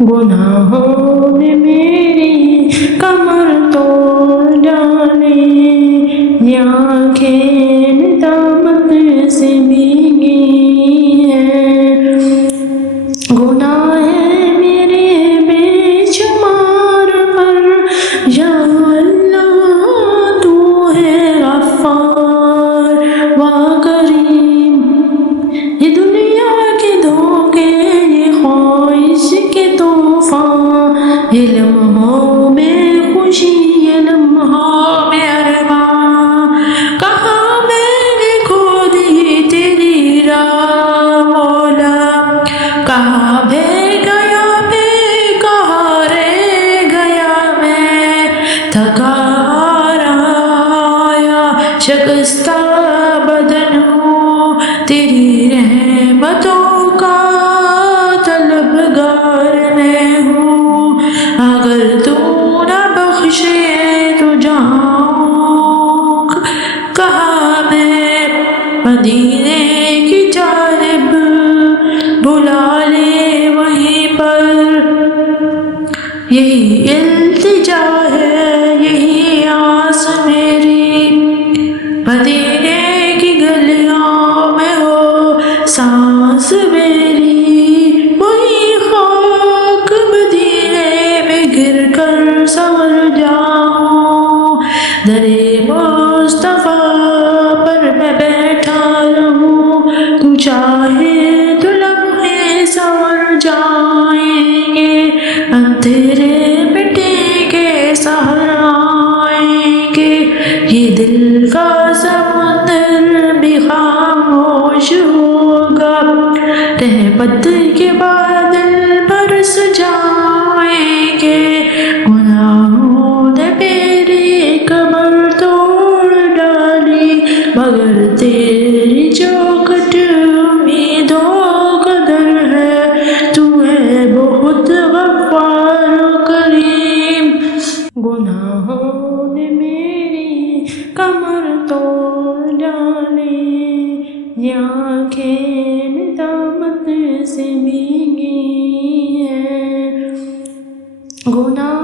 گناہوں نے میری کمر توڑ ڈالی، یہ آنکھیں ندامت سے بھیگی ہیں۔ گناہ ہے میرے بے شمار پر، یا اللہ تو ہے غفار و کریم۔ یہ دنیا کے دھوکے، یہ خواہش کے طوفان، یہ لمحوں میں خوشی، یہ لمحوں میں ارمان، کہاں میں نے کھو دی تیری راہ مولا، کہاں بھیگ گیا میں، کہاں رہ گیا میں، تھکا ہارا آیا شکستہ بدن ہوں، تیری رحمتوں کا طلبگار میں ہوں، اگر تو نہ بخشے تو جاؤں کہاں میں، مدینے کی جانب بلا لے وہیں پر، یہی التجا ہے یہی آس میری، مدینے کی گلیوں میں ہو سانس میری، وہی خاک مدینے میں گر کر سنور جاؤں، درِ مصطفیٰ پر میں بیٹھا رہوں، تو چاہے تو لمحے سنور جائیں گے، اندھیرے مٹیں گے سحر آئیں گے، یہ دل کا سمندر بھی خاموش ہوگا، رحمت کے بادل برس جائیں گے، گناہوں نے میری کمر توڑ ڈالی، مگر تیری چوکھٹ امیدوں کا در ہے، تو ہے بہت غفار و کریم۔ گناہوں نے میری کمر توڑ ڈالی، یہ آنکھیں ندامت سے بھیگی ہیں۔ گناہ